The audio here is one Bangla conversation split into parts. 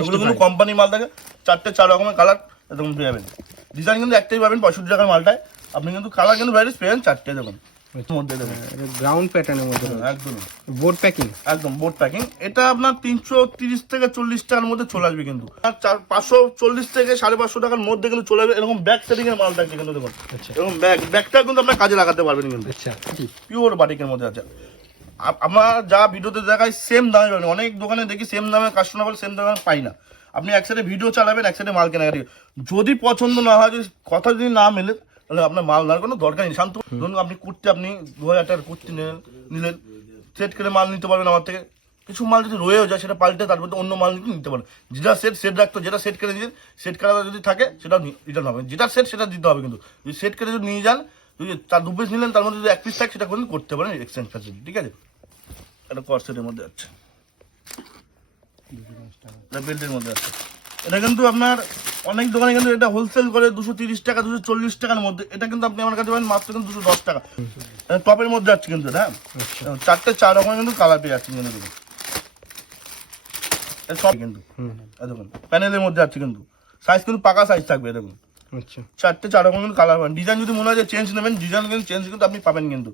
এগুলো কিন্তু কোম্পানি মাল থাকে, 4টে 4 রকমের কালার একদম পেয়ে যাবেন। ডিজাইন কিন্তু একটাই পাবেন 65 টাকার মালটায়, আপনি কিন্তু কালার কিন্তু ভ্যারাইটিস পেয়ে যাবেন 4টে দেখুন মধ্যে দেখুন গ্রাউন্ড প্যাটার্নের মধ্যে একদম বোর্ড প্যাকিং, একদম বোর্ড প্যাকিং। এটা আপনার 330 থেকে 40 টাকার মধ্যে চলে আসবে কিন্তু, আর 540 থেকে 550 টাকার মধ্যে কিন্তু চলে আসবে। এরকম ব্যাক সেটিং এর মাল থাকছে কিন্তু দেখুন, এরকম ব্যাগটা কিন্তু আপনার কাজে লাগাতে পারবেন কিন্তু। আচ্ছা পিওর বাটিকের মধ্যে আছে। আমরা যা ভিডিওতে দেখাই সেম দামে পাবেন, অনেক দোকানে দেখি সেম দামে কাস্টমার বলে সেম দামে পাই না। আপনি এক সাইডে ভিডিও চালাবেন, এক সাইডে মাল কেনাকাটি, যদি পছন্দ না হয়, যদি কথা যদি না মেলে, তাহলে আপনার মাল নেওয়ার কোনো দরকার নেই। শান্ত ধরুন আপনি কুর্তি, আপনি 2000 টাকার কুর্তি নিলেন, সেট করে মাল নিতে পারবেন আমার থেকে। কিছু মাল যদি রয়েও যায় সেটা পাল্টে তারপর অন্য মাল নিতে পারেন। যেটা সেট রাখতো, যেটা সেট করে নিয়েছেন, সেট করা যদি থাকে সেটা রিটার্ন হবে, যেটা সেট সেটা দিতে হবে কিন্তু। যদি সেট করে যদি নিয়ে যান, যদি তার 2 পিস নিলেন, তার মধ্যে যদি 1 পিস থাকে সেটা করতে পারেন এক্সচেঞ্জ ফ্যাসিলিটি, ঠিক আছে। এটা কর্সেটের মধ্যে আছে, বেল্টের মধ্যে আছে। এটা কিন্তু আপনার অনেক দোকানে কিন্তু এটা হোলসেল করে 230 টাকা 240 টাকার মধ্যে, এটা কিন্তু আপনি আমার কাছে পাবেন মাত্র কিন্তু 210 টাকা। টপের মধ্যে আছে কিন্তু, হ্যাঁ 4টে 4 রকমের কিন্তু কালার পেয়ে যাচ্ছে কিন্তু দেখুন, সব কিন্তু দেখুন প্যানেলের মধ্যে আছে কিন্তু, সাইজ কিন্তু পাকা সাইজ থাকবে দেখুন। আচ্ছা 4টে 4 রকমের কিন্তু কালার পাবেন। ডিজাইন যদি মনে হয় যে চেঞ্জ নেবেন, ডিজাইন কিন্তু চেঞ্জ কিন্তু আপনি পাবেন কিন্তু।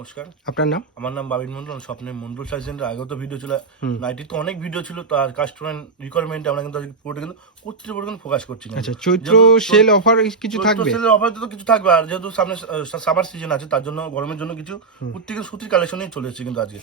নমস্কার, আপনার নাম? আমার নাম বাবিন মন্ডল, স্বপ্নের মন্ডল শাড়ি সেন্টার। আগেও তো ভিডিও ছিল, নাইটি তো অনেক ভিডিও ছিল, তার কাস্টমার রিকোয়ারমেন্টে আমরা কিন্তু আজকে পুরোটা কিন্তু কুর্তির উপর কিন্তু ফোকাস করছি। আচ্ছা চৈত্র সেল অফার কিছু থাকবে? সেলের অফার তো কিছু থাকবে, আর যেহেতু সামনে সামার সিজন আছে, তার জন্য গরমের জন্য কিছু কুর্তি কিন্তু সুতির কালেকশন নিয়ে চলে এসেছে কিন্তু আজকে।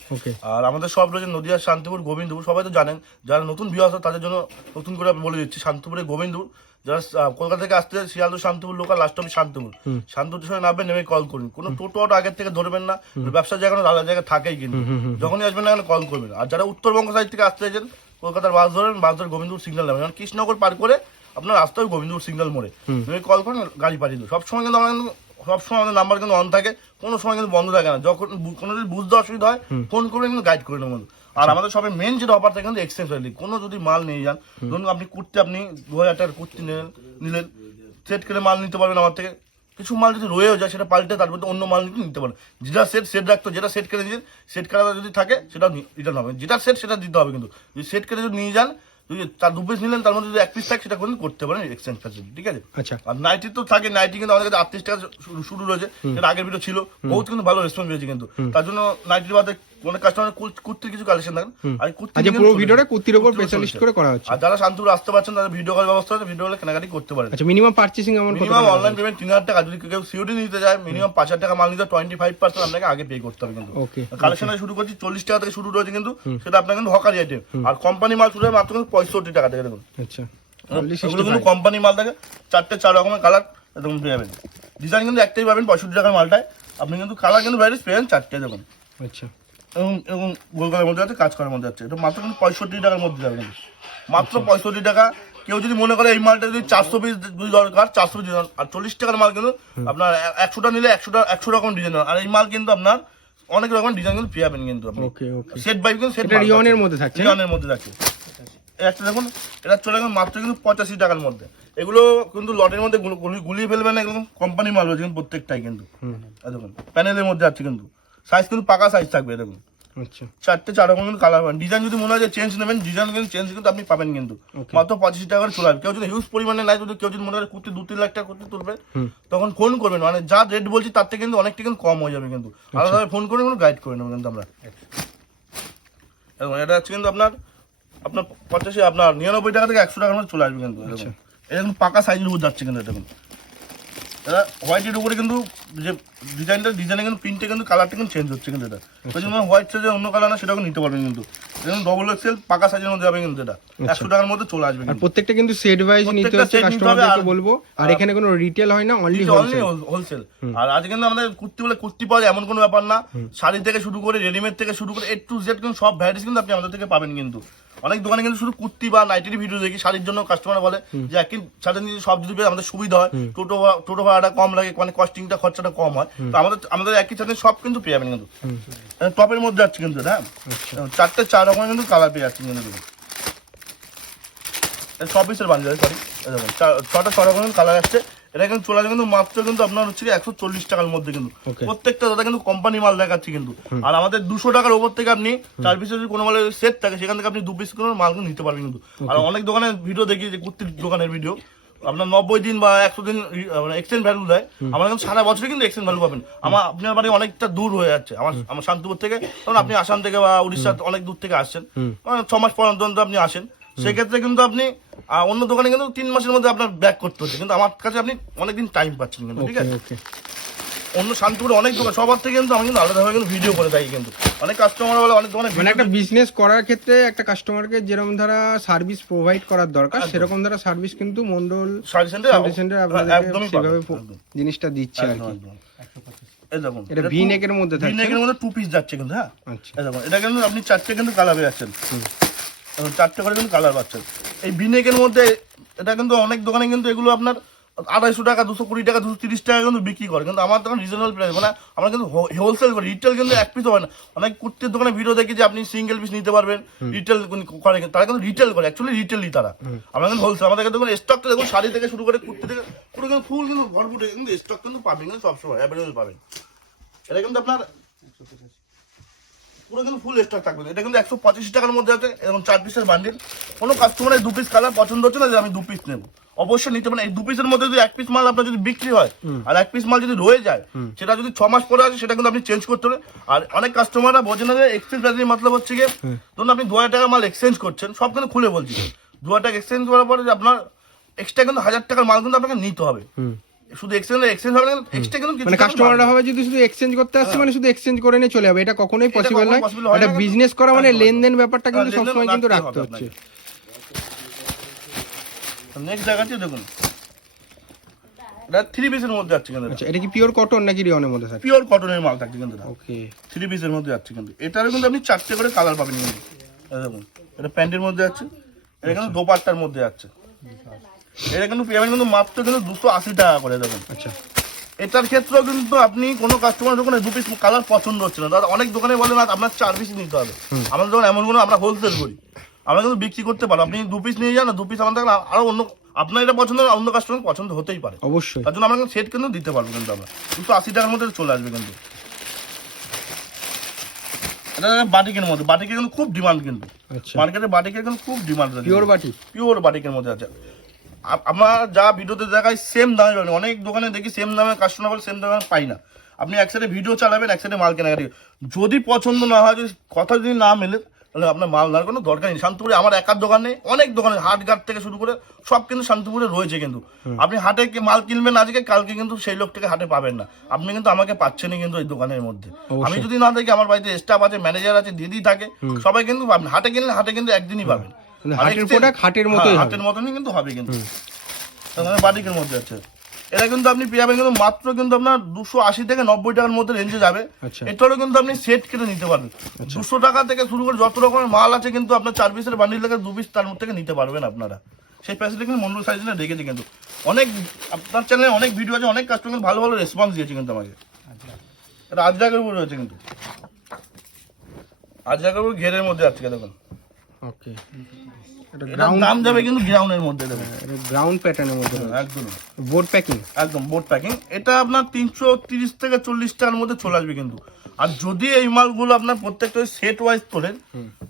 আর আমাদের সব রয়েছে নদিয়া, শান্তিপুর, গোবিন্দপুর। সবাই তো জানেন, যারা নতুন ভিউয়ার্স আছে তাদের জন্য নতুন করে আমি বলে দিচ্ছি, শান্তিপুরে গোবিন্দপুর, যারা কলকাতা থেকে আসতে Sealdah Shantipur local, last of Shantipur, Shantipur স্টেশনে নামবেন, নেমে কল করুন। কোনো টোটো অটো আগের থেকে ধরবেন না, ব্যবসার জায়গা আলাদা জায়গায় থাকেই কিন্তু, যখনই আসবেন না কেন কল করবেন। আর যারা উত্তরবঙ্গ সাইড থেকে আসতে চাইছেন, কলকাতার বাস ধরেন, বাস ধরে গোবিন্দপুর সিগন্যাল নেবেন, কারণ কৃষ্ণনগর পার করে আপনার আসতে হবে গোবিন্দপুর সিগন্যাল মোড়ে, তুমি কল করেন, গাড়ি পাঠিয়ে দেবো। সবসময় কিন্তু আমরা কিন্তু সবসময় আমাদের নাম্বার কিন্তু অন থাকে, কোনো সময় কিন্তু বন্ধ থাকে না। যখন কোনো যদি বুঝতে অসুবিধা হয়, ফোন করে কিন্তু গাইড করে নেবো। আর আমাদের সবাই মেন যেটা অফার থাকে কিন্তু এক্সচেঞ্জ ভ্যালি। কোনো যদি মাল নিয়ে যান, ধরুন আপনি কুর্তি, আপনি 2000 টাকার কুর্তি নিলেন, সেট করে মাল নিতে পারবেন আমার থেকে। কিছু মাল যদি রয়েও যায় সেটা পাল্টে তারপর অন্য মাল নিতে পারেন। যেটা সেট রাখতো, যেটা সেট করে নিয়েছেন, সেট করা যদি থাকে সেটা রিটার্ন হবে, যেটা সেট সেটা দিতে হবে কিন্তু। যদি সেট করে যদি নিয়ে যান, যদি তার 2 পিস নিলেন, তার মধ্যে যদি 1 পিস থাকে সেটা করতে পারেন এক্সচেঞ্জ ফ্যাসিলিটি, ঠিক আছে। আচ্ছা আর নাইটি তো থাকে, নাইটি কিন্তু আমাদের কাছে 38 টাকা শুরু রয়েছে, সেটা আগের ভিডিও ছিল, বহুত কিন্তু ভালো রেসপন্স পেয়েছে কিন্তু। তার জন্য নাইটির বাদে অনেক কাস্টমার কুর্তির কিছু কালেকশন থাকেন, আর আচ্ছা পুরো ভিডিওটা কুর্তির উপর স্পেশালিস্ট করে করা হচ্ছে। আর যারা শান্তিপুর আসতে পারছেন, তাদের ভিডিও কল ব্যবস্থা আছে, ভিডিও কলে কেনাকাটি করতে পারেন। আচ্ছা মিনিমাম পারচেজিং এমন কত? মিনিমাম অনলাইন পেমেন্ট 3000 টাকা, যদি কেউ সিওডি নিতে যায় মিনিমাম 5000 টাকা মাল নিতে 25% আপনাকে আগে পে করতে হবে কিন্তু। কালেকশন শুরু করছি 40 টাকা থেকে শুরু রয়েছে কিন্তু, সেটা আপনার কিন্তু হকারি আইটেম। আর কোম্পানি মাল শুরু হয় মাত্র 65 টাকা থেকে দেখুন। আচ্ছা এগুলো কিন্তু কোম্পানি মাল থাকে, 4টে 4 রকমের কালার একদম পেয়ে যাবেন। ডিজাইন কিন্তু একটাই পাবেন 65 টাকার মালটায়, আপনি কিন্তু কালার কিন্তু ভ্যারিস পেয়ে যাবেন 4টে দেখুন। আচ্ছা এবং গোলকালের মধ্যে আছে, কাজ করার মধ্যে আছে। এটা মাত্র কিন্তু 65 টাকার মধ্যে যাবে কিন্তু, মাত্র 65 টাকা। কেউ যদি মনে করে এই মালটা যদি 400 পিস যদি দরকার, 400 পিস। আর 40 টাকার মাল কিন্তু আপনার 100টা নিলে 100 রকম ডিজাইন। আর এই মাল কিন্তু আপনার অনেক রকম ডিজাইন কিন্তু পেয়ে যাবেন কিন্তু আপনি। সেট বাই কিন্তু সেট রিয়নের মধ্যে থাকছে, রিয়নের মধ্যে থাকছে। একটা দেখুন, এটা চলে গেল মাত্র কিন্তু 85 টাকার মধ্যে। এগুলো কিন্তু লটের মধ্যে গুলিয়ে ফেলবে না, একদম কোম্পানি মাল রয়েছে প্রত্যেকটাই কিন্তু। দেখুন প্যানেলের মধ্যে আছে কিন্তু, সাইজ কিন্তু পাকা সাইজ থাকবে দেখুন। আচ্ছা 4টে 4 রকম কিন্তু কালার পাবেন। ডিজাইন যদি মনে হয় যে চেঞ্জ নেবেন, ডিজাইন কিন্তু চেঞ্জ কিন্তু আপনি পাবেন কিন্তু, মাত্র 85 টাকা করে চলে আসবে। কেউ যদি হিউজ পরিমাণে নাই, যদি কেউ যদি মনে হয় কুর্তি 2-3 লাখ টাকা কুর্তি তুলবে, তখন ফোন করবেন, মানে যা রেট বলছি তার থেকে কিন্তু অনেকটা কিন্তু কম হয়ে যাবে কিন্তু। আলাদাভাবে ফোন করে কিন্তু গাইড করে নেবো কিন্তু আমরা। এবং এটা হচ্ছে কিন্তু আপনার 85 আপনার 99 টাকা থেকে 100 টাকার মধ্যে চলে আসবে কিন্তু। এটা কিন্তু পাকা সাইজের উপর যাচ্ছে কিন্তু, এটা কিন্তু এটা হোয়াইটের উপরে কিন্তু যে ডিজাইনে কিন্তু প্রিন্টে কিন্তু কালারটা কিন্তু চেঞ্জ হচ্ছে কিন্তু এটা ওই জন্য হোয়াইট সাইজের অন্য কালার না সেটাও নিতে পারবেন কিন্তু এটা ডবল এক্সেল পাকা সাইজের মধ্যে যাবে কিন্তু এটা 100 টাকার মধ্যে চলে আসবে আর প্রত্যেকটা কিন্তু সেট ওয়াইজ নিতে হচ্ছে কাস্টমারদেরকে বলবো আর এখানে কোনো রিটেল হয় না অনলি হোলসেল আর আজ কিন্তু আমাদের কুর্তি বলে কুর্তি পাওয়া যায় এমন কোনো ব্যাপার না শাড়ি থেকে শুরু করে রেডিমেড থেকে শুরু করে A to Z কিন্তু সব ভ্যারাইটিস কিন্তু আপনি আমাদের থেকে পাবেন কিন্তু অনেক দোকানে কিন্তু শুধু কুর্তি বা নাইটির ভিডিও দেখি শাড়ির জন্য কাস্টমার বলে যে একই সাথে নিয়ে সব যদি আমাদের সুবিধা হয় টোটো ভাড়াটা কম লাগে মানে কস্টিংটা খরচাটা কম হয় তো আমাদের একই সাথে সব কিন্তু পেয়ে যাবেন কিন্তু টপের মধ্যে যাচ্ছে কিন্তু হ্যাঁ 4 রকমের কিন্তু কালার পেয়ে যাচ্ছে কিন্তু সব পিসের বান্ডিল সরি দেখুন 6 রকমের কালার আসছে এটা কিন্তু চলে আসবে কিন্তু মাত্র কিন্তু আপনার হচ্ছে 140 টাকার মধ্যে কিন্তু প্রত্যেকটা দাদা কিন্তু কোম্পানি মাল দেখাচ্ছে কিন্তু আর আমাদের 200 টাকার উপর থেকে আপনি 4 পিসের যদি কোনো মালের সেট থাকে সেখান থেকে আপনি 2 পিস করে মাল কিন্তু নিতে পারবেন কিন্তু আর অনেক দোকানের ভিডিও দেখি যে কুর্তির দোকানের ভিডিও আপনার 90 দিন বা 100 দিন এক্সচেঞ্জ ভ্যালু দেয় আমরা কিন্তু সারা বছরই কিন্তু এক্সচেঞ্জ ভ্যালু পাবেন আপনার বাড়ি অনেকটা দূর হয়ে যাচ্ছে আমার শান্তিপুর থেকে কারণ আপনি আসাম থেকে বা উড়িষ্যা অনেক দূর থেকে আসছেন 6 মাস পর অন্তত আপনি আসেন সেক্ষেত্রে কিন্তু আপনি অন্য দোকানে কিন্তু 3 মাসের মধ্যে আপনার ব্যাক করতে হচ্ছে কিন্তু আমার কাছে আপনি অনেকদিন টাইম পাচ্ছেন কিন্তু ঠিক আছে অন্য শান্তিপুরে অনেক দোকান সবার থেকে কিন্তু আমি কিন্তু আলাদাভাবে কিন্তু ভিডিও করে থাকি কিন্তু অনেক কাস্টমার বলে অনেক দোকানে মানে একটা বিজনেস করার ক্ষেত্রে একটা কাস্টমারকে যেরকম ধারা সার্ভিস প্রোভাইড করার দরকার সেরকম ধারা সার্ভিস কিন্তু মন্ডল শাড়ি সেন্টার আপনাদেরকে সেভাবে জিনিসটা দিচ্ছে আর কি এই দেখুন এটা ভি নেকের মধ্যে থাকছে ভি নেকের মধ্যে 2 পিস যাচ্ছে কিন্তু হ্যাঁ আচ্ছা এই দেখুন এটা কিন্তু আপনি 4টে কিন্তু কালার পেয়ে যাচ্ছেন 4টে করে কিন্তু কালার পাচ্ছেন এই ভি নেকের মধ্যে এটা কিন্তু অনেক দোকানে কিন্তু এগুলো আপনার 250 টাকা 220 টাকা 230 টাকা কিন্তু বিক্রি করে কিন্তু আমার দোকান রিজনেবল প্রাইস মানে আমরা কিন্তু হোলসেল করি রিটেল কিন্তু এক পিস হয় না অনেক কুর্তির দোকানে ভিডিও দেখি যে আপনি সিঙ্গেল পিস নিতে পারবেন রিটেল করে তারা কিন্তু রিটেল করে অ্যাকচুয়ালি রিটেলই তারা আমরা কিন্তু হোলসেল আমাদের দেখুন স্টকটা দেখুন শাড়ি থেকে শুরু করে কুর্তি থেকে পুরো কিন্তু ফুল কিন্তু ভরপুর কিন্তু স্টক কিন্তু পাবেন কিন্তু সবসময় অ্যাভেলেবল পাবেন এটা কিন্তু আপনার পুরো কিন্তু ফুল স্টক থাকবে এটা কিন্তু 185 টাকার মধ্যে আছে এবং 4 পিসের বান্ডিল কোনো কাস্টমারের 2 পিস কালার পছন্দ হচ্ছে না যে আমি 2 পিস নেব অবশ্যই নিতে পারেন এই 2 পিসের মধ্যে যদি 1 পিস মাল আপনার যদি বিক্রি হয় আর 1 পিস মাল যদি রয়ে যায় সেটা যদি 6 মাস পরে আছে সেটা কিন্তু আপনি চেঞ্জ করতে হবে আর অনেক কাস্টমাররা বোঝে না যে এক্সচেঞ্জ ভ্যালুর মতলব হচ্ছে কি ধরুন আপনি 2000 টাকার মাল এক্সচেঞ্জ করছেন সব কিন্তু খুলে বলছি 2000 টাকা এক্সচেঞ্জ করার পরে আপনার এক্সট্রা কিন্তু 1000 টাকার মাল কিন্তু আপনাকে নিতে হবে শুধু এক্সচেঞ্জ হবে না এক্সট্রা কিন্তু মানে কাস্টমাররা ভাবে যদি শুধু এক্সচেঞ্জ করতে আসছে মানে শুধু এক্সচেঞ্জ করে নিয়ে চলে যাবে এটা কখনোই পসিবল নয় এটা বিজনেস করা মানে লেনদেন ব্যাপারটা কিন্তু সব সময় কিন্তু রাখতে হচ্ছে নেক্সট দেখাচ্ছি দেখুন এটা 3 পিসের মধ্যে আছে কিন্তু আচ্ছা এটা কি পিওর কটন নাকি রিয়নের মধ্যে থাকে পিওর কটনের মাল থাকছে কিন্তু ওকে 3 পিসের মধ্যে আছে কিন্তু এটারও কিন্তু আপনি 4টে করে কালার পাবেন কিন্তু দেখুন এটা প্যান্টের মধ্যে আছে এটা কিন্তু দোপাট্টার মধ্যে আছে এটা কিন্তু পেমেন্ট কিন্তু মাত্র কিন্তু 280 টাকা করে দেখুন আচ্ছা এটার ক্ষেত্রেও কিন্তু আপনি কোনো কাস্টমার দোকানে 2 পিস কালার পছন্দ হচ্ছে না দাদা অনেক দোকানে বলে না আপনার 4 পিস নিতে হবে আমাদের দোকানে এমন কোনো আমরা হোলসেল করি আমরা কিন্তু বিক্রি করতে পারো আপনি 2 পিস নিয়ে যান না 2 পিস আমাদের আরো অন্য আপনার এটা পছন্দ অন্য কাস্টমার পছন্দ হতেই পারে অবশ্যই তার জন্য আমরা কিন্তু সেট কিন্তু দিতে পারবো কিন্তু আমরা 280 টাকার মধ্যে চলে আসবে কিন্তু এটা বাটিকের মধ্যে বাটিকের কিন্তু খুব ডিমান্ড কিন্তু মার্কেটে বাটিকের কিন্তু খুব ডিমান্ড আছে পিওর বাটিকের মধ্যে আছে আমরা যা ভিডিওতে দেখাই সেম দামে পাবেন অনেক দোকানে দেখি সেম দামে কাস্টমার বলে সেম দামে পাই না আপনি এক সাইডে ভিডিও চালাবেন এক সাইডে মাল কেনাকাটি যদি পছন্দ না হয় যদি কথা যদি না মেলে তাহলে আপনার মাল নেওয়ার কোনো দরকার নেই শান্তিপুরে আমার একার দোকানে অনেক দোকানে হাটঘাট থেকে শুরু করে সব কিন্তু শান্তিপুরে রয়েছে কিন্তু আপনি হাটে মাল কিনবেন আজকে কালকে কিন্তু সেই লোকটাকে হাটে পাবেন না আপনি কিন্তু আমাকে পাচ্ছেনই কিন্তু এই দোকানের মধ্যে আমি যদি না দেখি আমার বাড়িতে স্টাফ আছে ম্যানেজার আছে দিদি থাকে সবাই কিন্তু পাবেন হাটে কিনলে হাটে কিন্তু একদিনই পাবেন হাটের মতনই কিন্তু হবে কিন্তু বাটিকের মধ্যে আছে এটা কিন্তু আপনি পেয়ে যাবেন কিন্তু মাত্র কিন্তু আপনার 280 থেকে 90 টাকার মধ্যে রেঞ্জে যাবে এটারও কিন্তু আপনি সেট কেটে নিতে পারবেন 200 টাকা থেকে শুরু করে যত রকমের মাল আছে কিন্তু আপনার 4 পিসের বান্ডিল থেকে 2 পিস তার মধ্যে থেকে নিতে পারবেন আপনারা সেই ফ্যাসিলিটি কিন্তু মন্ডল সাইজে রেখেছে কিন্তু অনেক আপনার চ্যানেলে অনেক ভিডিও আছে অনেক কাস্টমার ভালো ভালো রেসপন্স দিয়েছে কিন্তু আমাকে এটা আজরাকের উপর রয়েছে কিন্তু আজরাকের উপর ঘেরের মধ্যে আছে দেখুন ওকে দাম যাবে কিন্তু গ্রাউন্ডের মধ্যে দেবে গ্রাউন্ড প্যাটার্নের মধ্যে একদম বোর্ড প্যাকিং একদম বোর্ড প্যাকিং এটা আপনার 330 থেকে 40 টাকার মধ্যে চলে আসবে কিন্তু আর যদি এই মালগুলো আপনার প্রত্যেকটা সেট ওয়াইজ তোলেন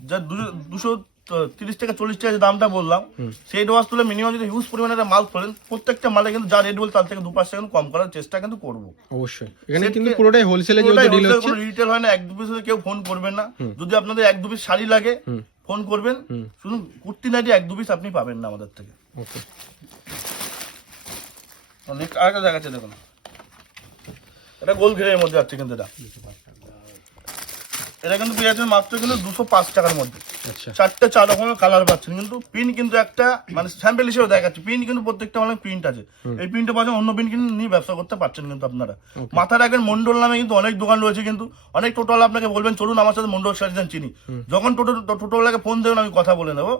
যা 230 থেকে 40 টাকা যে দামটা বললাম সেট ওয়াইজ তুলে মিনিমাম যদি হিউজ পরিমাণে মাল তোলেন প্রত্যেকটা মালে কিন্তু যা রেট বল তার থেকে 2-5 টাকা কম করার চেষ্টা কিন্তু করবো অবশ্যই এখানে কিন্তু পুরোটাই হোলসেলে যেহেতু ডিল হচ্ছে রিটেল হয় না 1-2 পিস কেউ ফোন করবেন না যদি আপনাদের 1-2 পিস শাড়ি লাগে ফোন করবেন শুধু কুর্তি নাইটি 1-2 পিস আপনি পাবেন না আমাদের থেকে ওকে অনেক আরেকটা দেখাচ্ছে দেখুন এটা গোল ঘেরের মধ্যে আছে কিন্তু এটা কিন্তু পেয়ে যাচ্ছেন মাত্র কিন্তু 205 টাকার মধ্যে। আচ্ছা, 4টে 4 রকমের কালার পাচ্ছেন, কিন্তু প্রিন্ট কিন্তু একটা মানে স্যাম্পল হিসেবে দেখাচ্ছে, প্রিন্ট কিন্তু প্রত্যেকটা মানে প্রিন্ট আছে। এই প্রিন্টে পাচ্ছেন, অন্য প্রিন্ট কিন্তু নিয়ে ব্যবসা করতে পারছেন কিন্তু আপনারা। মাথায় রাখবেন মন্ডল নামে কিন্তু অনেক দোকান রয়েছে, কিন্তু অনেক টোটাল আপনাকে বলবেন চলুন আমার সাথে মন্ডল শাড়ি চিনি, যখন টোটোলাকে ফোন দেবেন আমি কথা বলে নেবো,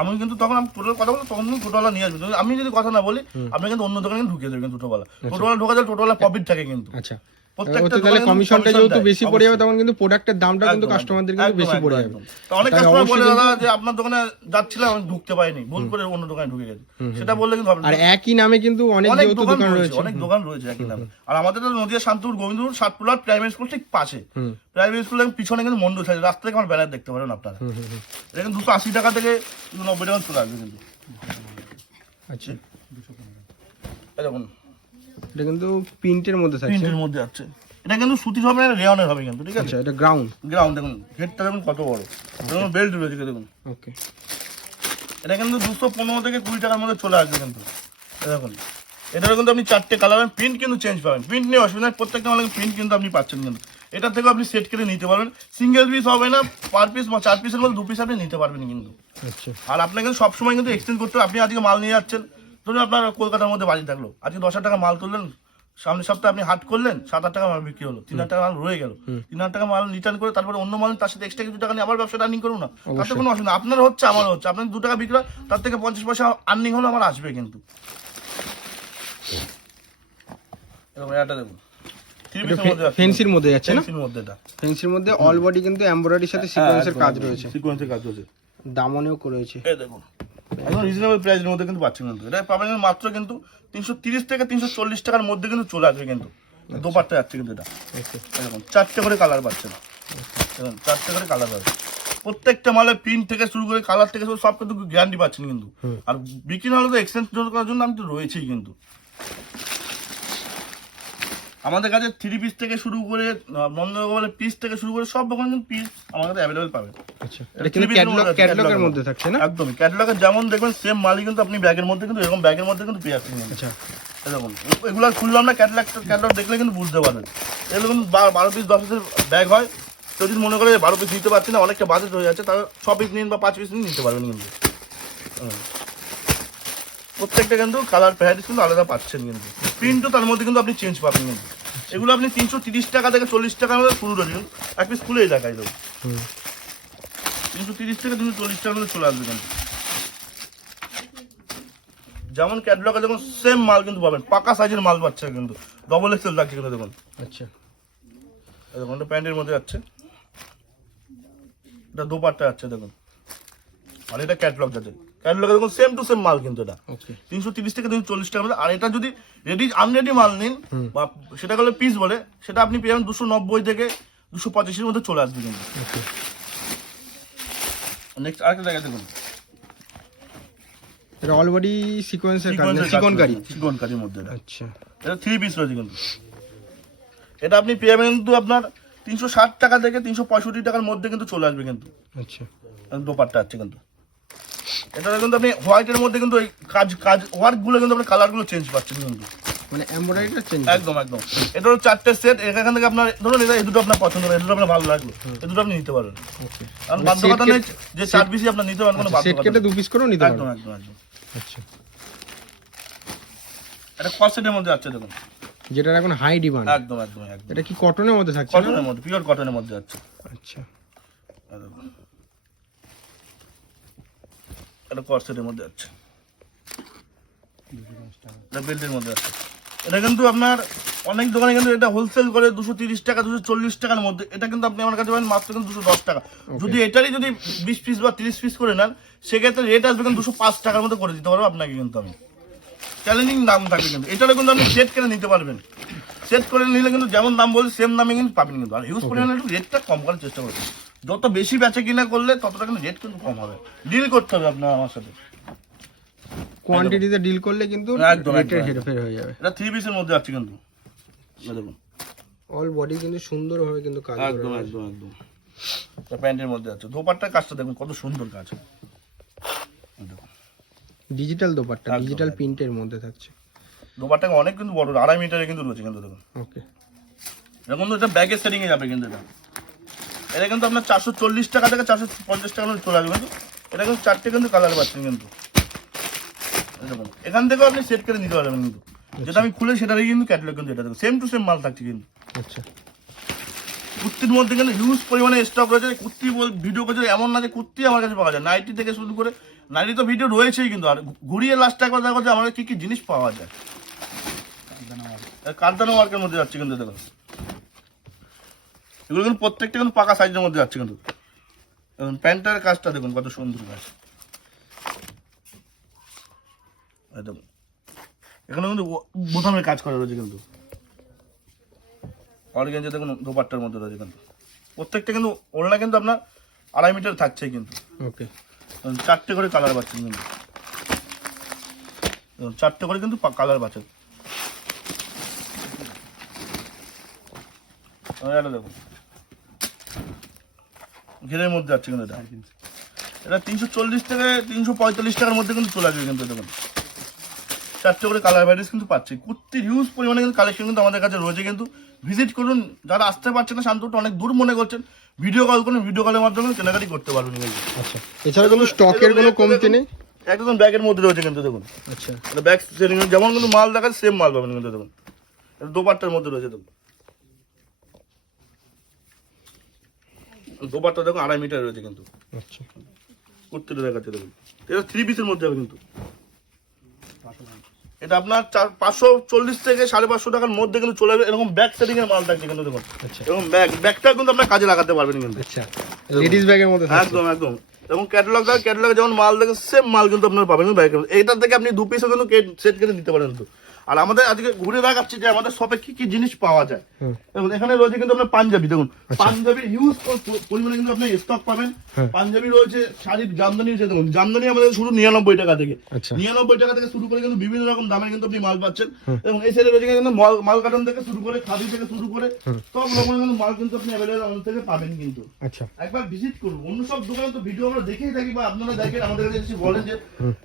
আমি কিন্তু তখন আমি টোটাল কথা বলবো, তখন টোটোলা নিয়ে আসবেন। আমি যদি কথা না বলি আপনি কিন্তু অন্য দোকানে ঢুকিয়ে দেবেন টোটোলা ঢোকা যায়, টোটোলা প্রফিট থাকে কিন্তু। আচ্ছা, প্রত্যেকটা তাহলে কমিশনটা যেহেতু বেশি পড়ে যাবে, অবশ্যই। তখন কিন্তু প্রোডাক্টের দামটা কিন্তু কাস্টমারদের কিন্তু বেশি পড়ে যাবে। তো অনেক কাস্টমার বলে দাদা যে আপনার দোকানে যাচ্ছিলাম আমি ঢুকতে পারিনি, ভুল করে অন্য দোকানে ঢুকে গেছি, সেটা বললে কিন্তু হবে না। আর একই নামে কিন্তু অনেক যেহেতু দোকান রয়েছে, অনেক দোকান রয়েছে একই নামে। আর আমাদের তো নদিয়া শান্তিপুর গোবিন্দপুর সাতপুলার প্রাইমারি স্কুল ঠিক পাশে, প্রাইমারি স্কুলের পিছনে কিন্তু মন্ডল আছে, রাস্তা থেকে আমার ব্যানার দেখতে পারেন আপনারা। এটা কিন্তু 280 টাকা থেকে 90 টাকা চলে আসবে কিন্তু। আচ্ছা, দেখুন এটা কিন্তু প্রিন্টের মধ্যে থাকছে, প্রিন্টের মধ্যে আছে। এটা কিন্তু সুতির হবে না, রেয়নের হবে কিন্তু, ঠিক আছে। আচ্ছা, এটা গ্রাউন্ড দেখুন ঘেরটা দেখুন কত বড়, দেখুন বেল্ট রয়েছে দেখুন। ওকে, এটা কিন্তু 215 থেকে 20 টাকার মধ্যে চলে আসবে কিন্তু। দেখুন এটারও কিন্তু আপনি 4টে কালার পাবেন, প্রিন্ট কিন্তু চেঞ্জ পাবেন, প্রিন্ট নিয়ে অসুবিধা নেই, প্রত্যেকটা মালের প্রিন্ট কিন্তু আপনি পাচ্ছেন কিন্তু। এটা থেকে আপনি সেট করে নিতে পারবেন, সিঙ্গেল পিস হবে না, পার পিস বা 4 পিসের মধ্যে 2 পিস আপনি নিতে পারবেন কিন্তু। আচ্ছা, আর আপনাকে কিন্তু সবসময় কিন্তু এক্সচেঞ্জ করতে হবে। আপনি আজকে মাল নিয়ে যাচ্ছেন, ধরুন আপনার কলকাতার মধ্যে বাড়ি থাকলো, আজকে 10,000 টাকা মাল তুললেন, সামনের সপ্তাহে আপনি হাট করলেন, 7,000 টাকা মাল বিক্রি হলো, 3,000 টাকা মাল রয়ে গেল, 3,000 টাকা মাল রিটার্ন করে তারপরে অন্য মাল তার সাথে এক্সট্রা কিছু টাকা নিয়ে আবার ব্যবসা রানিং করুন না, তাতে কোনো অসুবিধা। আপনার হচ্ছে আমারও হচ্ছে, আপনার 2 টাকা বিক্রি হয়, তার থেকে 50 পয়সা আর্নিং হলো আমার আসবে কিন্তু। এরকম এটা দেখুন ফেন্সির মধ্যে যাচ্ছে না, ফেন্সির মধ্যে, এটা ফেন্সির মধ্যে অল বডি কিন্তু এমব্রয়ডারির সাথে সিকোয়েন্সের কাজ রয়েছে, সিকোয়েন্সের কাজ রয়েছে, দামনেও করেছে। এই দেখুন একদম রিজনেবল প্রাইসের মধ্যে কিন্তু পাচ্ছেন কিন্তু। এটা পাবেন মাত্র কিন্তু 330 থেকে 340 টাকার মধ্যে কিন্তু চলে আসবে কিন্তু। দোপাট্টা যাচ্ছে কিন্তু এটা, এরকম 4টে করে কালার পাচ্ছেন, দেখুন 4টে করে কালার পাবে। প্রত্যেকটা মালের প্রিন্ট থেকে শুরু করে কালার থেকে শুরু সব কিন্তু গ্যারান্টি পাচ্ছেন কিন্তু। আর বিক্রি না হলে তো এক্সচেঞ্জ করার জন্য আমি তো রয়েছেই কিন্তু। আমাদের কাছে 3 পিস থেকে শুরু করে বন্ধ পিস থেকে শুরু করে সব রকম পিস আমাদের কাছে অ্যাভেলেবল পাবেন। আচ্ছা, এটা কিন্তু ক্যাটালগের মধ্যে থাকছে না, একদমই ক্যাটালগে যেমন দেখবেন সেম মালই কিন্তু আপনি ব্যাগের মধ্যে কিন্তু এরকম ব্যাগের মধ্যে কিন্তু পেয়ে যাচ্ছেন। আচ্ছা, এরকম এগুলো খুললাম না, ক্যাটালগ দেখলে কিন্তু বুঝতে পারবেন। এগুলো কিন্তু 12 পিস 10 পিসের ব্যাগ হয়, তো যদি মনে করে 12 পিস নিতে পারছি না, অনেকটা বাজেট হয়ে যাচ্ছে, তাহলে 6 পিস নিন বা 5 পিস নিন, নিতে পারবেন কিন্তু। প্রত্যেকটা কিন্তু কালার ভ্যারাইটিস কিন্তু আলাদা পাচ্ছেন কিন্তু, প্রিন্টও তার মধ্যে কিন্তু আপনি চেঞ্জ পাবেন কিন্তু। এগুলো আপনি 330 টাকা থেকে 40 টাকার মধ্যে শুরু রয়েছে, এক পিস খুলেই দেখাই দেবো। 330 থেকে 340 টাকার মধ্যে চলে আসবে কিন্তু। যেমন ক্যাটালগে দেখুন সেম মাল কিন্তু পাবেন, পাকা সাইজের মাল পাচ্ছে কিন্তু, ডবল এক্সেল লাগছে কিন্তু দেখুন। আচ্ছা, দেখুন এটা প্যান্টের মধ্যে যাচ্ছে, এটা দোপাট্টা যাচ্ছে দেখুন, আর এটা ক্যাটালগ যাচ্ছে। ক্যাটালগে দেখুন সেম টু সেম মাল কিন্তু এটা 330 থেকে 340 টাকার মধ্যে। আর এটা যদি রেডি আনরেডি মাল নিন বা সেটা করলে পিস বলে, সেটা আপনি পেয়ে যাবেন 290 থেকে 285 মধ্যে চলে আসবে কিন্তু। নেক্সট আরেকটা জায়গা দেখুন, এটা অল বডি সিকোয়েন্সের কাজ, সিকোয়েন্সের মধ্যে এটা। আচ্ছা, এটা 3 পিস রয়েছে কিন্তু। এটা আপনি পেয়ে যাবেন কিন্তু আপনার 360 টাকা থেকে 365 টাকার মধ্যে কিন্তু চলে আসবে কিন্তু। আচ্ছা, দোপাট্টা আছে কিন্তু। এটা কিন্তু আপনি হোয়াইটের মধ্যে কিন্তু এই কাজ ওয়ার্কগুলো কিন্তু আপনি কালারগুলো চেঞ্জ পাচ্ছেন কিন্তু, মানে এমব্রয়ডারিটা চেঞ্জ, একদম। এটা হলো 4টে সেট, এখান থেকে আপনার ধরুন এটা এই দুটো আপনার পছন্দ হবে, এই দুটো আপনার ভালো লাগলো, এই দুটো আপনি নিতে পারবেন। ওকে, কারণ বাধ্যকতা নেই যে 4 পিসই আপনার নিতে পারেন, কোনো সেট বাধ্যকতা কেটে নেই। 2 পিস করেও নিতে একদম পারবেন। একদম একদম। আচ্ছা, এটা কসেটের মধ্যে আছে দেখুন, যেটার এখন হাই ডিমান্ড। একদম একদম একদম। এটা কি কটনের মধ্যে থাকছে? কটনের মধ্যে, পিওর কটনের মধ্যে আছে। আচ্ছা, এটা কসেটের মধ্যে আছে, এটা বেল্টের মধ্যে আছে। এটা কিন্তু আপনার অনেক দোকানে কিন্তু এটা হোলসেল করে 230 টাকা 240 টাকার মধ্যে, এটা কিন্তু আপনি আমার কাছে পাবেন মাত্র কিন্তু 210 টাকা। যদি এটারই যদি 20 পিস বা 30 পিস করে নেন, সেক্ষেত্রে রেট আসবে কিন্তু 205 টাকার মধ্যে করে দিতে পারবো আপনাকে কিন্তু আমি। চ্যালেঞ্জিং দাম থাকবে কিন্তু, এটারও কিন্তু আপনি সেট করে নিতে পারবেন। সেট করে নিলে কিন্তু যেমন দাম বলছি সেম দামে কিন্তু পাবেন কিন্তু। আর হিউজ পরিমাণে একটু রেটটা কম করার চেষ্টা করবেন, যত বেশি বেচা কিনা করলে ততটা কিন্তু রেট কিন্তু কম হবে। ডিল করতে হবে আপনার আমার সাথে, কোয়ান্টিটিতে ডিল করলে কিন্তু একদম রেটের হেরফের হয়ে যাবে। এটা 3 পিসের মধ্যে আছে কিন্তু, দেখুন অল বডি কিন্তু সুন্দরভাবে কিন্তু কাজ করা একদম রয়েছে। একদম একদম। এটা প্যান্টের মধ্যে আছে, দোপাট্টার কাজটা দেখুন কত সুন্দর কাজ, ডিজিটাল দোপাট্টা, একদম, ডিজিটাল একদম। প্রিন্টের মধ্যে থাকছে। দোপাট্টা অনেক কিন্তু বড়, 2.5 মিটারের কিন্তু রয়েছে কিন্তু দেখুন। ওকে, এখন তো এটা ব্যাগের সেটিং এ যাবে কিন্তু এটা কিন্তু আপনার 440 টাকা থেকে 450 টাকা চলে আসবে কিন্তু এটা কিন্তু 4টে কিন্তু কালার পাচ্ছেন কিন্তু দেখুন এখান থেকেও আপনি সেট করে নিতে পারবেন কিন্তু যেটা আমি খুলে সেটারই কিন্তু ক্যাটালগ কিন্তু এটা দেখুন সেম টু সেম মাল থাকছে কিন্তু। আচ্ছা কুর্তির মধ্যে কিন্তু হিউজ পরিমাণে স্টক রয়েছে। কুর্তি ভিডিও করছে এমন না যে কুর্তি আমার কাছে পাওয়া যায়, নাইটি থেকে শুরু করে নাইটি তো ভিডিও রয়েছেই কিন্তু আর ঘুরিয়ে লাস্টটা একবার দেখা যাচ্ছে আমাদের কি কি জিনিস পাওয়া যায়। কারদানা ওয়ার্কের মধ্যে যাচ্ছে কিন্তু দেখুন এগুলো কিন্তু প্রত্যেকটা কিন্তু পাকা সাইজের মধ্যে যাচ্ছে কিন্তু দেখুন প্যান্টের কাজটা দেখুন কত সুন্দর কাজ একদম এখানে কিন্তু বোতামের কাজ করা রয়েছে কিন্তু অর্গানজা দেখুন দোপাট্টার মধ্যে রয়েছে কিন্তু প্রত্যেকটা কিন্তু ওড়না কিন্তু আপনার 2.5 মিটার থাকছে কিন্তু ওকে 4টে করে কালার পাচ্ছেন কিন্তু 4টে করে কিন্তু কালার পাচ্ছেন। এটা দেখুন ঘেরের মধ্যে যাচ্ছে কিন্তু এটা 340 থেকে 345 টাকার মধ্যে কিন্তু চলে আসবে কিন্তু দেখুন 4টে করে কালার ভ্যারাইটিস কিন্তু পাচ্ছি। কুর্তির হিউজ পরিমাণে কিন্তু কালেকশন কিন্তু আমাদের কাছে রয়েছে কিন্তু ভিজিট করুন। যারা আসতে পারছেন না শান্তপুরটা অনেক দূর মনে করছেন ভিডিও কল করুন, ভিডিও কলের মাধ্যমে কেনাকাটি করতে পারবেন কিন্তু। আচ্ছা এছাড়া কোনো স্টকের কোনো কমতি নেই? একদম ব্যাগের মধ্যে রয়েছে কিন্তু দেখুন আচ্ছা এটা ব্যাগ সেটিং যেমন কিন্তু মাল দেখাচ্ছে সেম মাল পাবেন কিন্তু দেখুন এটা দোপাট্টার মধ্যে রয়েছে দেখুন দোপাট্টা দেখুন 2.5 মিটার রয়েছে কিন্তু আচ্ছা কুর্তিটা দেখাচ্ছে দেখুন এটা 3 পিসের মধ্যে হবে কিন্তু এটা আপনার 540 থেকে 550 টাকার মধ্যে কিন্তু চলে যাবে। এরকম ব্যাগ সেটিং এর মাল থাকছে কিন্তু দেখুন এবং ব্যাগটা কিন্তু আপনার কাজে লাগাতে পারবেন কিন্তু আচ্ছা লেডিস ব্যাগের মধ্যে একদম একদম এবং ক্যাটালগে যেমন মাল দেখেন সেম মাল কিন্তু আপনারা পাবেন ব্যাগের মধ্যে। এইটার থেকে আপনি 2 পিসও কিন্তু সেট করে নিতে পারেন কিন্তু। আর আমাদের আজকে ঘুরে দেখাচ্ছি যে আমাদের শপে কি কি জিনিস পাওয়া যায়। দেখুন এখানে রয়েছে কিন্তু আপনার পাঞ্জাবি দেখুন পাঞ্জাবির হিউজ পরিমাণে কিন্তু আপনি স্টক পাবেন। পাঞ্জাবি রয়েছে শাড়ির জামদানি রয়েছে দেখুন জামদানি আমাদের শুরু 99 টাকা থেকে 99 টাকা থেকে শুরু করে কিন্তু বিভিন্ন রকম দামে কিন্তু আপনি মাল পাচ্ছেন। এবং এই সাইডে রয়েছে কিন্তু মাল কাটন থেকে শুরু করে খাদি থেকে শুরু করে সব রকমের কিন্তু মাল কিন্তু আপনি অ্যাভেলেবল আমাদের থেকে পাবেন কিন্তু। আচ্ছা একবার ভিজিট করুন। অন্য সব দোকানে তো ভিডিও আমরা দেখেই থাকি বা আপনারা দেখেন আমাদের কাছে এসে বলেন যে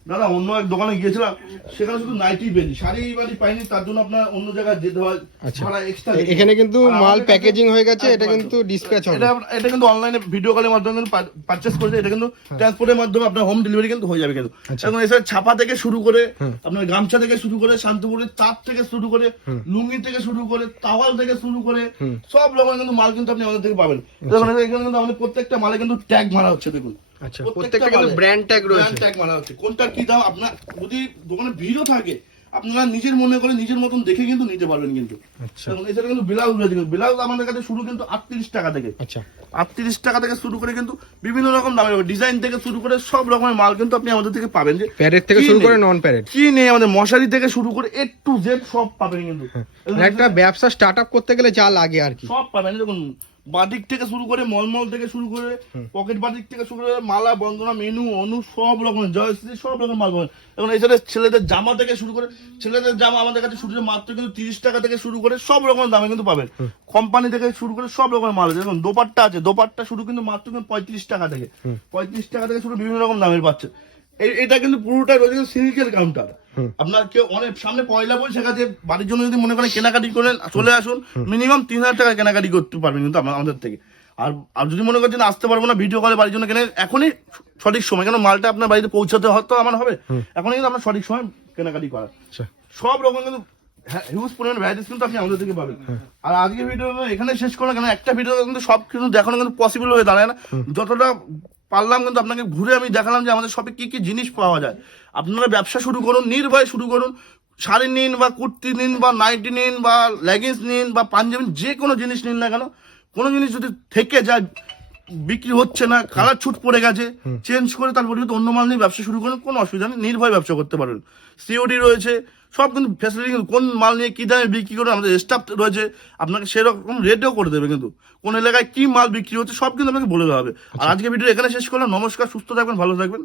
দাদা অন্য এক দোকানে গিয়েছিলাম সেখানে শুধু নাইটি পেয়েছি শাড়ি বাড়ি পাইনি তার জন্য আপনার অন্য জায়গায় যেতে হয় ভাড়া এক্সট্রা। এখানে কিন্তু মাল প্যাকেজিং হয়ে গেছে এটা কিন্তু ডিসপ্যাচ হবে এটা কিন্তু অনলাইনে ভিডিও কলের মাধ্যমে কিন্তু পারচেজ করেছে এটা কিন্তু ট্রান্সপোর্টের মাধ্যমে আপনার হোম ডেলিভারি কিন্তু হয়ে যাবে কিন্তু। এখন এসে ছাপা থেকে শুরু করে আপনার গামছা থেকে শুরু করে শান্তপুরের তাঁত থেকে শুরু করে লুঙ্গি থেকে শুরু করে তাওয়াল থেকে শুরু করে সব রকমের কিন্তু মাল কিন্তু আপনি আমাদের থেকে পাবেন। দেখুন এখানে কিন্তু আমাদের প্রত্যেকটা মালে কিন্তু ট্যাগ মারা হচ্ছে দেখুন আচ্ছা প্রত্যেকটা কিন্তু ব্র্যান্ড ট্যাগ রয়েছে ব্র্যান্ড ট্যাগ মারা হচ্ছে কোনটা কি দাম আপনার যদি দোকানে ভিড়ও থাকে আপনারা নিজের মনে করে নিজের মতন দেখে কিন্তু নিতে পারবেন কিন্তু। আচ্ছা এছাড়া কিন্তু ব্লাউজ রয়েছে ব্লাউজ আমাদের কাছে শুরু কিন্তু 38 টাকা থেকে আচ্ছা 38 টাকা থেকে শুরু করে কিন্তু বিভিন্ন রকম দামের ডিজাইন থেকে শুরু করে সব রকমের মাল কিন্তু আপনি আমাদের থেকে পাবেন। যে প্যারেড থেকে শুরু করে নন প্যারেড কি নেই আমাদের মশারি থেকে শুরু করে A to Z সব পাবেন কিন্তু। একটা ব্যবসা স্টার্ট আপ করতে গেলে যা লাগে আর কি সব পাবেন দেখুন বাটিক থেকে শুরু করে মলমল থেকে শুরু করে পকেট বাটিক থেকে শুরু করে মালা বন্দনা মেনু অনু সব রকমের জয়শ্রী সব রকম মাল পাবেন। এবং এছাড়া ছেলেদের জামা থেকে শুরু করে ছেলেদের জামা আমাদের কাছে শুরু মাত্র কিন্তু 30 টাকা থেকে শুরু করে সব রকমের দামে কিন্তু পাবেন। কোম্পানি থেকে শুরু করে সব রকমের মাল আছে। দেখুন দোপাট্টা আছে দোপাট্টা শুরু কিন্তু মাত্র 35 টাকা থেকে 35 টাকা থেকে শুরু বিভিন্ন রকম দামের পাচ্ছে। এটা কিন্তু পুরোটাই রয়েছে সিল্কের কাউন্টার। আপনার কেউ অনেক সামনে পয়লা বৈশাখ আছে বাড়ির জন্য যদি মনে করেন কেনাকাটি করেন চলে আসুন মিনিমাম 3000 টাকা কেনাকাটি করতে পারবেন কিন্তু আমাদের থেকে। আর যদি মনে করছেন আসতে পারবো না ভিডিও কলে বাড়ির জন্য কেনে এখনই সঠিক সময় কেন মালটা আপনার বাড়িতে পৌঁছাতে হয়তো আমার হবে এখনই কিন্তু আপনার সঠিক সময় কেনাকাটি করার সব রকম কিন্তু হিউজ পরিমাণ ভ্যারাইটিস কিন্তু আপনি আমাদের থেকে পাবেন। আর আজকে ভিডিও এখানে শেষ করলাম কেন একটা ভিডিও কিন্তু সব কিছু দেখানো কিন্তু পসিবল হয়ে দাঁড়ায় না। যতটা পারলাম কিন্তু আপনাকে ঘুরে আমি দেখালাম যে আমাদের শপে কি কি জিনিস পাওয়া যায়। আপনারা ব্যবসা শুরু করুন নির্ভয়ে শুরু করুন। শাড়ি নিন বা কুর্তি নিন বা নাইটি নিন বা লেগিংস নিন বা পাঞ্জাবি যে কোনো জিনিস নিন না কেন কোনো জিনিস যদি থেকে যায় বিক্রি হচ্ছে না কালার ছুট পড়ে গেছে চেঞ্জ করে তার পরিবর্তে অন্য মাল নিয়ে ব্যবসা শুরু করুন কোনো অসুবিধা নেই নির্ভয়ে ব্যবসা করতে পারবেন। সিওডি রয়েছে সব কিন্তু ফ্যাসিলিটি কিন্তু কোন মাল নিয়ে কী দামে বিক্রি করে আমাদের স্টাফ রয়েছে আপনাকে সেরকম রেটেও করে দেবে কিন্তু কোন এলাকায় কী মাল বিক্রি হচ্ছে সব কিন্তু আপনাকে বলে দেওয়া হবে। আর আজকে ভিডিও এখানে শেষ করলাম। নমস্কার সুস্থ থাকবেন ভালো থাকবেন।